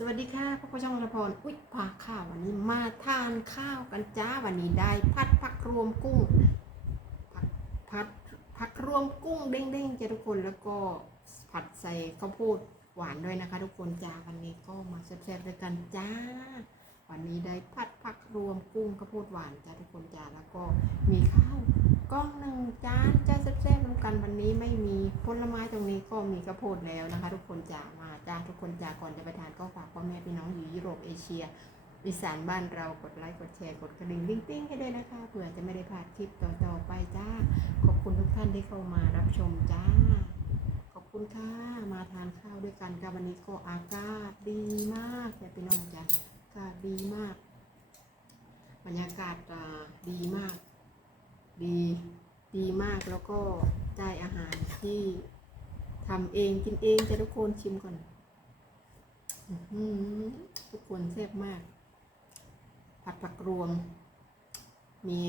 สวัสดีค่ะพ่อพ่อช่องละพรอุ๊ยพาข้าววันนี้มาทานข้าวกันจ้าวันนี้ได้พัดผักรวมกุ้งผัดผัดผักรวมกุ้งเด้งๆจ้าทุกคนแล้วก็ผัดใส่ข้าวโพดหวานด้วยนะคะ ทุกคนจ้าวันนี้ก็มาแซ่บๆด้วยกันจ้า วันนี้ได้ผัดผักรวมกุ้งข้าวโพดหวานจ้าทุกคนจ้าแล้วก็มีข้าวกล้องหนึ่งจานจ้าแซ่บๆร่วมกันวันนี้ไม่มี ผลไม้ตรงนี้ก็มีข้าวโพดแล้วนะคะ ทุกคนจ้ามาจ้าทุกคนจ้าก่อนจะไปทานก็ฝากพ่อแม่พี่น้องอยู่ยุโรปเอเชียอีสานบ้านเรากดไลค์กดแชร์กดกระดิ่งลิ้งติ้งให้ด้วยนะคะเผื่อจะไม่ได้พลาดคลิปต่อๆไปจ้าขอบคุณทุกท่านที่เข้ามารับชมจ้า ขอบคุณค่ะมาทานข้าวด้วยกันกับวันนี้ก็อากาศดีมากอย่าไปน้องจ้าอากาศดีมาก บรรยากาศดีมาก ดี ดีมากแล้วก็ได้อาหารที่ทำเองกินเองจะทุกคนชิมก่อนอทุกคนแซ่บมาก ผัดผักรวม มี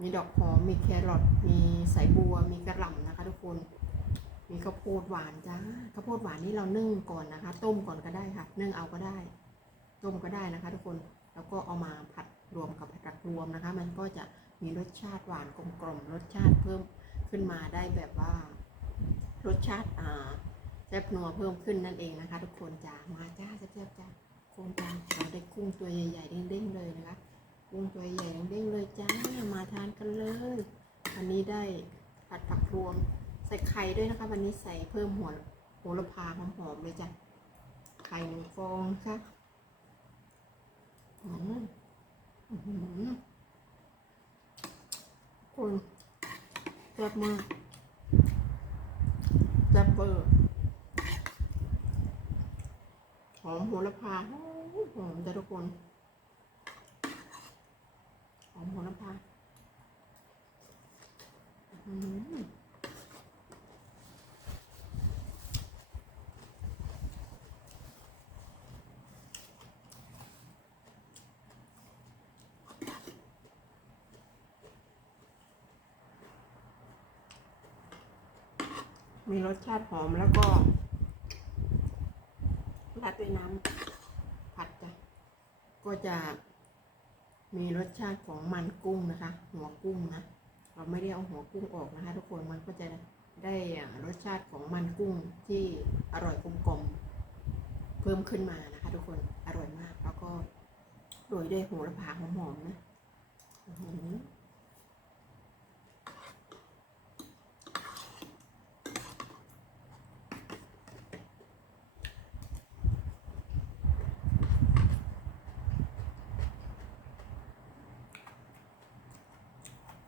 มีดอกหอม มีแครอท มีสายบัว มีกระหล่ำนะคะ ทุกคน มีข้าวโพดหวานจ้า ข้าวโพดหวานนี่เรานึ่งก่อนนะคะ ต้มก่อนก็ได้ค่ะ นึ่งเอาก็ได้ ต้มก็ได้นะคะ ทุกคน แล้วก็เอามาผัดรวมกับผัดผักรวมนะคะ มันก็จะ มีรสชาติหวานกลมกลมรสชาติเพิ่มขึ้นมาได้แบบว่า รสชาติอ่าแซ่บนัวเพิ่มขึ้นนั่นเองนะคะ ทุกคนจ้ามาจ้าแซ่บๆจ้าคุณจ้าเราได้กุ้งตัวใหญ่ๆเด้งๆเลยนะคะกุ้งตัวใหญ่เด้งๆเลยจ้ามาทานกันเลยวันนี้ได้ผัดผักรวมใส่ไข่ด้วยนะคะ วันนี้ใส่เพิ่มหัวโหระพาหอมๆเลยจ้ะไข่หนึ่งฟองค่ะอืมอื้อหือ คนแซ่บมากแซ่บเบอร์หอมโหระพาหอมหอมจ้ะทุกคนหอมโหระพา อืม มีรสชาติหอมแล้วก็ราดด้วยน้ำผัดจ้ะก็จะมีรสชาติของมันกุ้งนะคะ หัวกุ้งนะเราไม่ได้เอาหัวกุ้งออกนะคะ ทุกคนมันก็จะได้รสชาติของมันกุ้งที่อร่อยกลมกลมเพิ่มขึ้นมานะคะ ทุกคนอร่อยมาก แล้วก็โรยด้วยโหระพาหอมๆนะ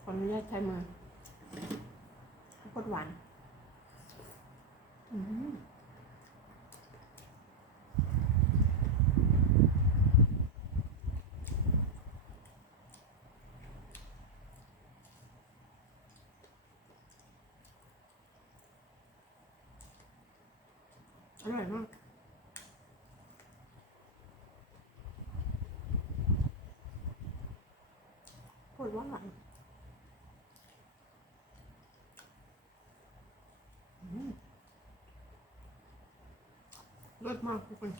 ออหือขออนุญาตใช้มือข้าวโพดหวานอืมอร่อยมากโพดหวานเลิศมากทุกคน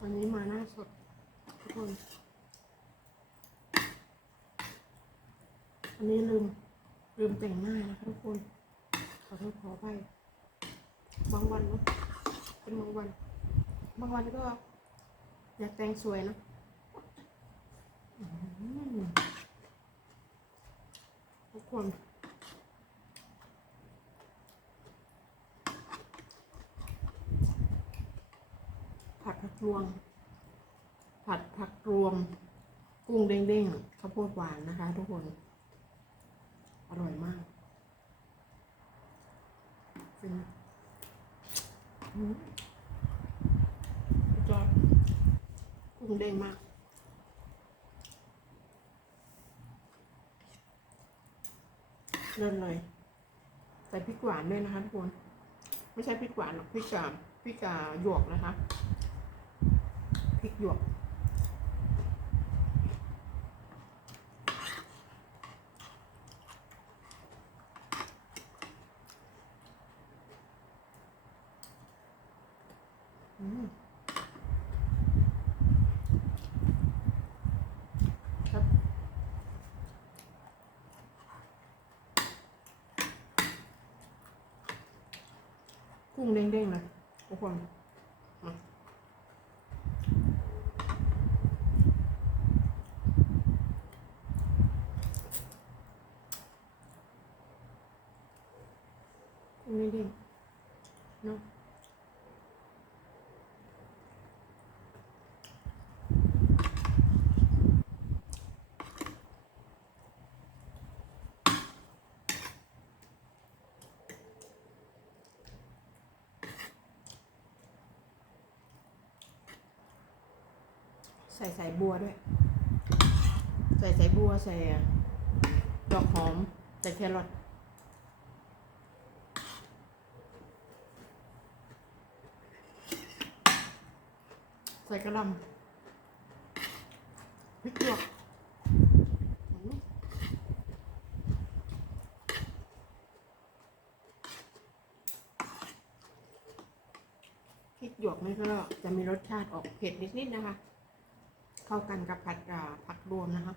วันนี้มาหน้าสดทุกคนอันนี้ลืมลืมแต่งหน้านะคะทุกคน ขอโทษขอไปบางวันเนอะเป็นบางวัน บางวันก็อยากแต่งสวยนะทุกคน ผัดผัก รวมผัดผักรวม กุ้งเด้งๆข้าวโพดหวานนะคะทุกคน อร่อยมากฟินอืมสุดยอดกุ้งเด้งมากเลิศเลยใส่พริกหวานด้วยนะคะทุกคน ไม่ใช่พริกหวานหรอกพริกกาพริกกาหยวกนะคะ พริกหยวกกุ้งเด้งๆนะทุกคน เนาะใส่สายบัวด้วย ใส่สายบัวใส่ดอกหอม ใส่แครอท ส่กระหลำพริกหยวกอืมพริกหยวกนี่ก็จะมีรสชาติออกเผ็ดนิดๆนะคะ เข้ากันกับผัดผักรวมนะคะ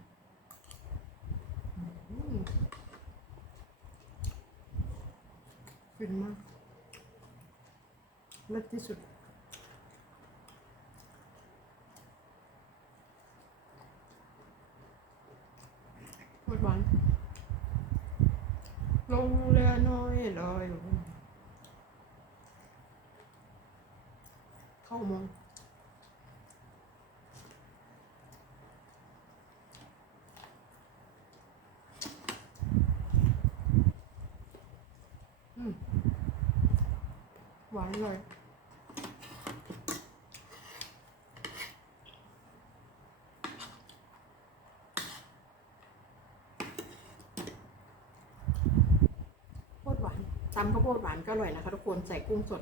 ฟินมากเลิศที่สุด หมดหวาน ลงเรือน้อยลอยลงเข้ามองอืมหวานเลย โคตรหวาน ตำข้าวโพดหวานก็อร่อยนะคะทุกคนใส่กุ้งสด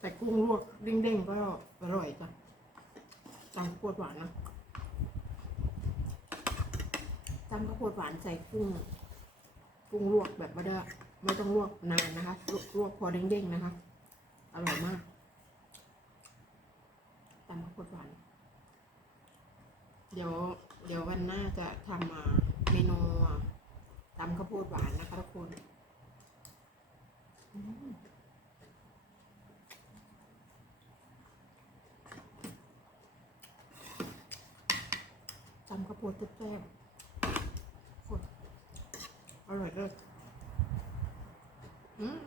ใส่กุ้งลวกเด้งๆก็อร่อยจ้ะตำข้าวโพดหวานนะตำข้าวโพดหวานใส่กุ้งกุ้งลวกแบบไม่ได้ไม่ต้องลวกนานนะคะลวกลวกพอเด้งๆนะคะอร่อยมากตำข้าวโพดหวานเดี๋ยว เดี๋ยววันหน้าจะทำมาเมนูตำข้าวโพดหวานนะคะทุกคนตำข้าวโพดแซ่บๆโคตรอร่อยเลยอืม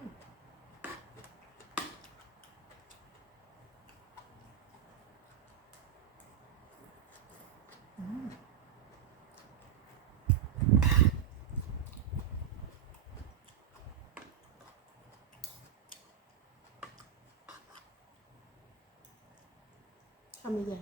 ำใหญ่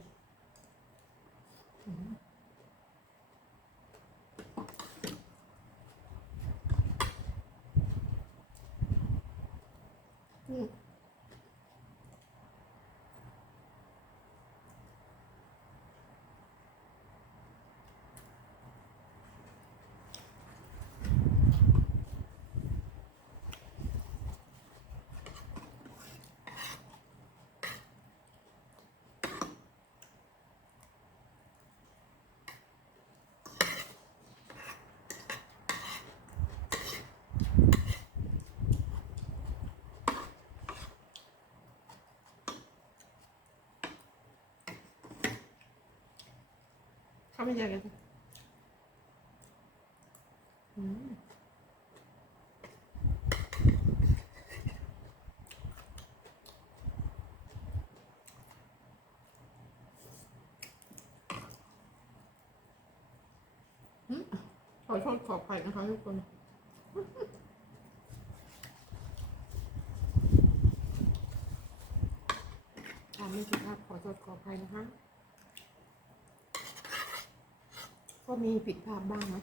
ทำยังไงกันอืมอืมขอโทษขออภัยนะคะทุกคนการไม่สุภาพขอโทษขออภัยนะคะ ก็มีผิดพลาดบ้างไหม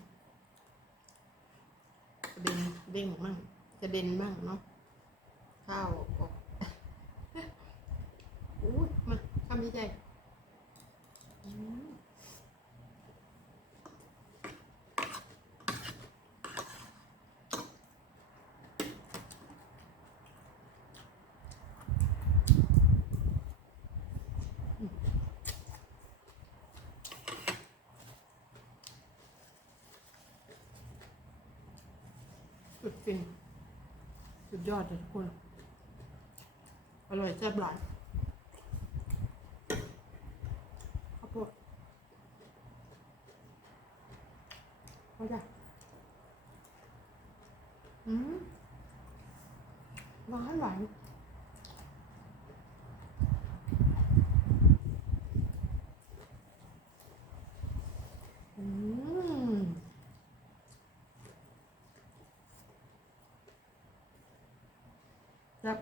กระเด็นเด้งบ้างกระเด็นบ้างเนาะข้าวออกอู้ยมาทำดีใจอืม สุดฟินสุดยอดเลยทุกคน อร่อยแซ่บหลายข้าวโพดเอาจ้ะอืมหวานหวานอืมครับ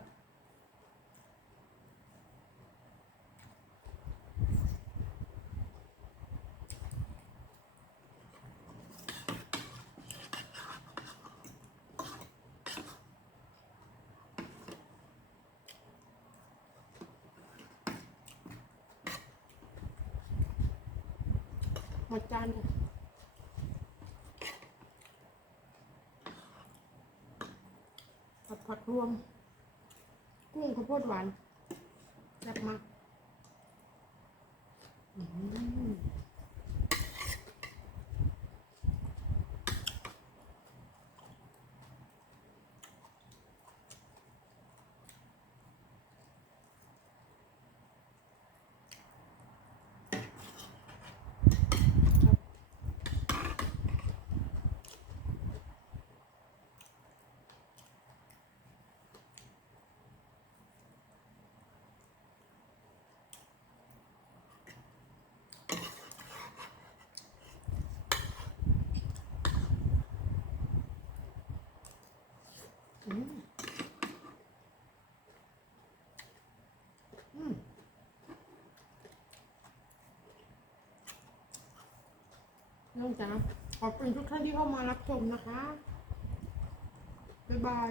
หมดจานเลยผัดผักรวม กุ้งข้าวโพดหวานแซ่บมากอืมอืมอืม น้องจ๋าขอบคุณทุกท่านที่เข้ามารับชมนะคะ บ๊ายบาย